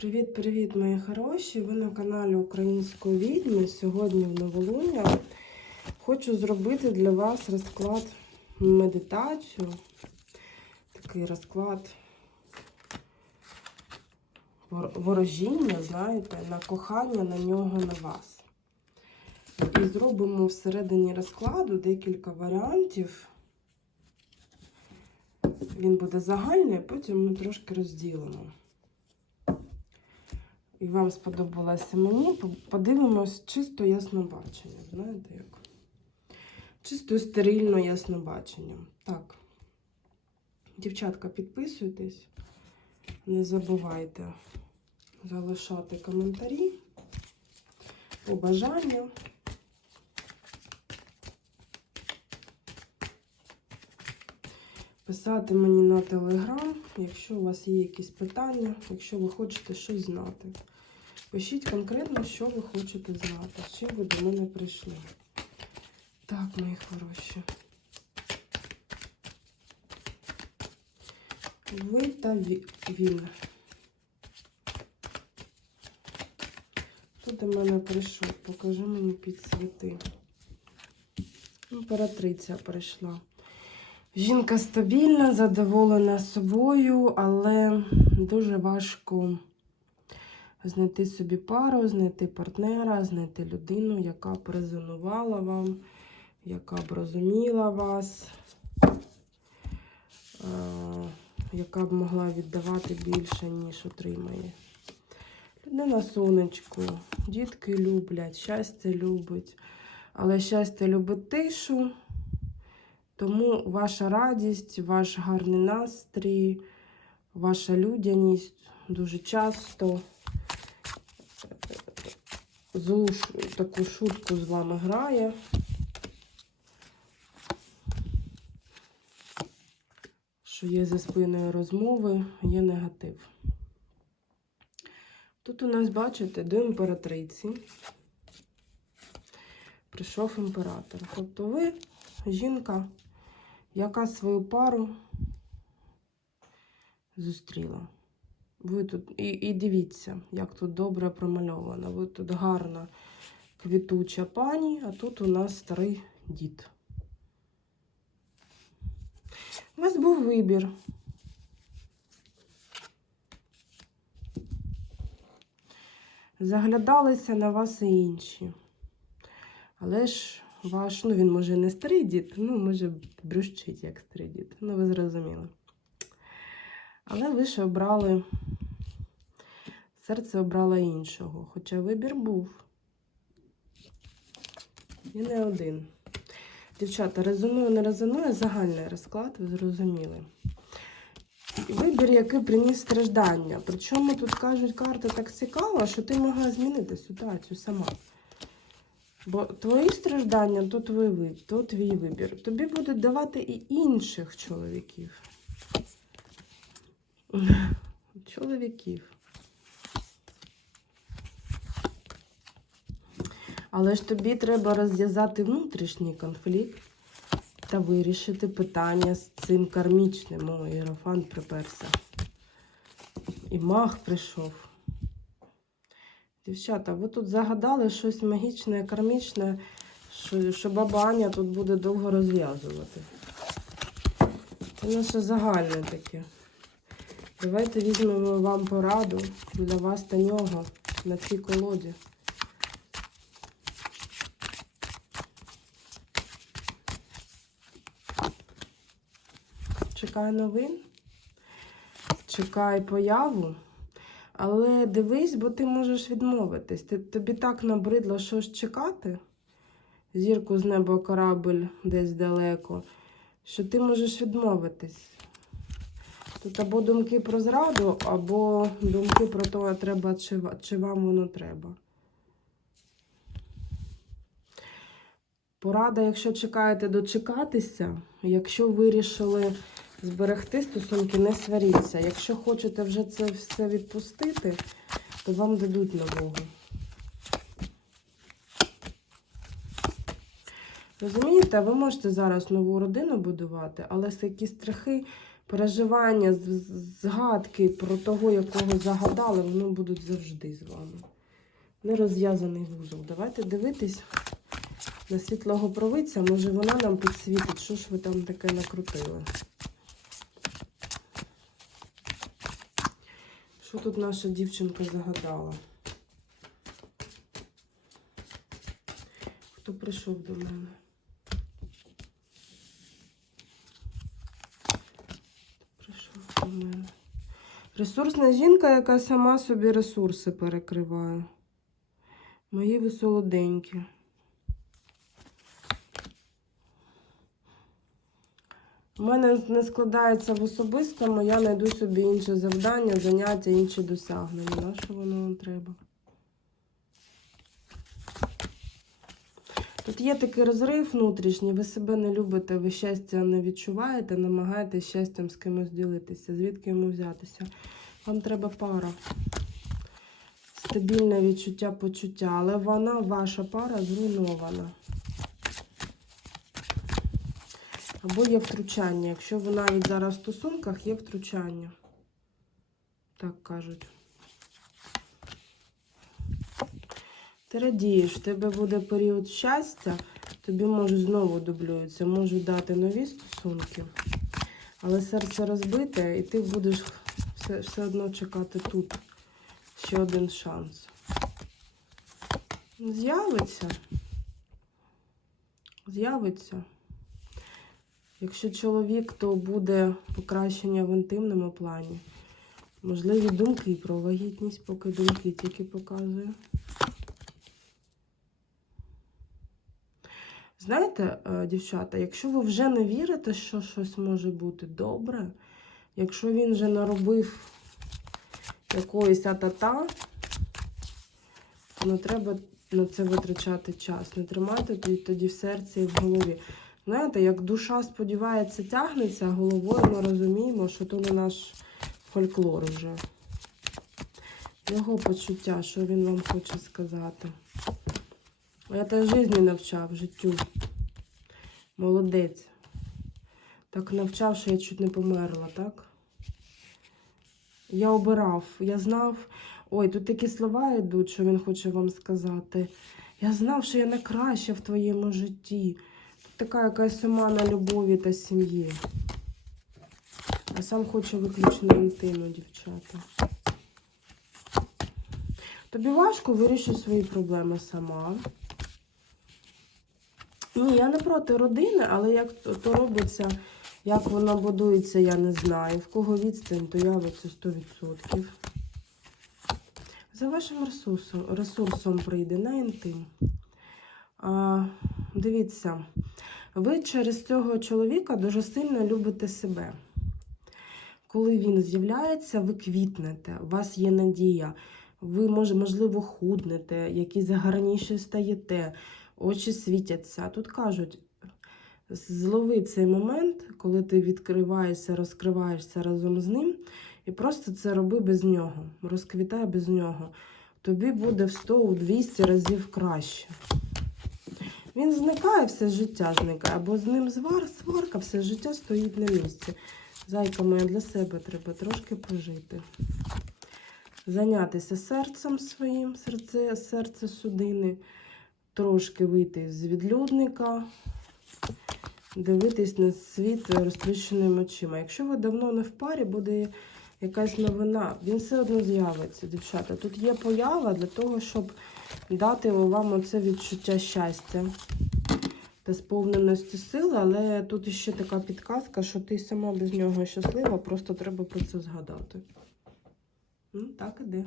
Привіт-привіт, мої хороші! Ви на каналі Української відьми. Сьогодні в новолуння хочу зробити для вас розклад медитацію. Такий розклад ворожіння, знаєте, на кохання на нього на вас. І зробимо всередині розкладу декілька варіантів. Він буде загальний, а потім ми трошки розділимо і вам сподобалося мені, подивимось чисто яснобачення. Знаєте як? Чисто стерильно яснобачення. Так. Дівчатка, підписуйтесь. Не забувайте залишати коментарі, побажання. Писати мені на телеграм, якщо у вас є якісь питання, якщо ви хочете щось знати. Пишіть конкретно, що ви хочете знати, з чим ви до мене прийшли. Так, мої хороші. Ви та ві- він. Хто до мене прийшов? Покажи мені підсвіти. Імператриця прийшла. Жінка стабільна, задоволена собою, але дуже важко знайти собі пару, знайти партнера, знайти людину, яка б резонувала вам, яка б розуміла вас, е, яка б могла віддавати більше, ніж отримає. Людина сонечко, дітки люблять, щастя любить, але щастя любить тишу. Тому ваша радість, ваш гарний настрій, ваша людяність дуже часто злу таку шутку з вами грає. Що є за спиною розмови, є негатив. Тут у нас, бачите, до імператриці прийшов імператор. Тобто ви жінка, яка свою пару зустріла. Ви тут і, і дивіться, як тут добре промальовано. Ви тут гарна квітуча пані, а тут у нас старий дід. У вас був вибір. Заглядалися на вас і інші. Але ж ваш, ну він може не старий дід, ну може брющить як старий дід. Ну, ви зрозуміли. Але ви ж обрали, серце обрало іншого, хоча вибір був. І не один. Дівчата, резонує, не резонує загальний розклад, ви зрозуміли. Вибір, який приніс страждання. Причому тут кажуть, карта так цікава, що ти могла змінити ситуацію сама. Бо твої страждання то твій то твій вибір. Тобі будуть давати і інших чоловіків. Чоловіків. Але ж тобі треба розв'язати внутрішній конфлікт та вирішити питання з цим кармічним. О, Єрофан приперся. І мах прийшов. Дівчата, ви тут загадали щось магічне, кармічне, що, що баба Аня тут буде довго розв'язувати. Це наше загальне таке. Давайте візьмемо вам пораду для вас та нього на цій колоді. Чекай новин, чекай появу. Але дивись, бо ти можеш відмовитись. Ти, тобі так набридло щось чекати, зірку з неба корабль десь далеко, що ти можеш відмовитись. Тут або думки про зраду, або думки про те, треба, чи, чи вам воно треба. Порада, якщо чекаєте дочекатися, якщо вирішили зберегти стосунки, не сваріться. Якщо хочете вже це все відпустити, то вам дадуть нового. Розумієте, ви можете зараз нову родину будувати, але такі страхи переживання, згадки про того, якого загадали, вони будуть завжди з вами. Нерозв'язаний вузол. Давайте дивитись на світлого провидця. Може вона нам підсвітить, що ж ви там таке накрутили. Що тут наша дівчинка загадала? Хто прийшов до мене? Прийшов до мене. Ресурсна жінка, яка сама собі ресурси перекриває. Мої ви солоденькі. У мене не складається в особистому, я знайду собі інше завдання, заняття, інші досягнення. На що воно вам треба? Тут є такий розрив внутрішній, ви себе не любите, ви щастя не відчуваєте, намагаєтесь щастям з кимось ділитися. Звідки йому взятися? Вам треба пара. Стабільне відчуття почуття, але вона, ваша пара, зруйнована. Або є втручання. Якщо ви навіть зараз в стосунках, є втручання. Так кажуть. Ти радієш, в тебе буде період щастя, тобі можуть знову дублюються, можуть дати нові стосунки, але серце розбите, і ти будеш все, все одно чекати тут ще один шанс. З'явиться. З'явиться. Якщо чоловік, то буде покращення в інтимному плані. Можливі думки і про вагітність, поки думки тільки показує. Знаєте, е, дівчата, якщо ви вже не вірите, що щось може бути добре, якщо він вже наробив якоїсь атата, то не треба на це витрачати час. Не тримати тоді- тоді в серці і в голові. Знаєте, як душа сподівається, тягнеться, головою ми розуміємо, що то не наш фольклор вже. Його почуття, що він вам хоче сказати. Я теж житті навчав, життю. Молодець. Так навчав, що я чуть не померла, так? Я обирав, я знав. Ой, тут такі слова йдуть, що він хоче вам сказати. Я знав, що я найкраща в твоєму житті. Така якась омана любові та сім'ї. А сам хоче виключно інтиму, дівчата. Тобі важко вирішуй свої проблеми сама. Ні, я не проти родини, але як то, то робиться, як вона будується, я не знаю. В кого відстань, то явиться 100%. За вашим ресурсом, ресурсом прийде на інтим. А, дивіться, ви через цього чоловіка дуже сильно любите себе. Коли він з'являється, ви квітнете, у вас є надія. Ви, може, можливо, худнете, якісь гарніші стаєте, очі світяться. Тут кажуть, злови цей момент, коли ти відкриваєшся, розкриваєшся разом з ним, і просто це роби без нього. Розквітай без нього. Тобі буде в 100-200 разів краще. Він зникає, все життя зникає, або з ним звар, сварка, все життя стоїть на місці. Зайка моя для себе треба трошки пожити. Зайнятися серцем своїм, серце, серце судини, трошки вийти з відлюдника, дивитись на світ розплющеними очима. Якщо ви давно не в парі, буде якась новина, він все одно з'явиться, дівчата. Тут є поява для того, щоб дати вам оце відчуття щастя та сповненості сили, але тут ще така підказка, що ти сама без нього щаслива, просто треба про це згадати. Ну, так іде.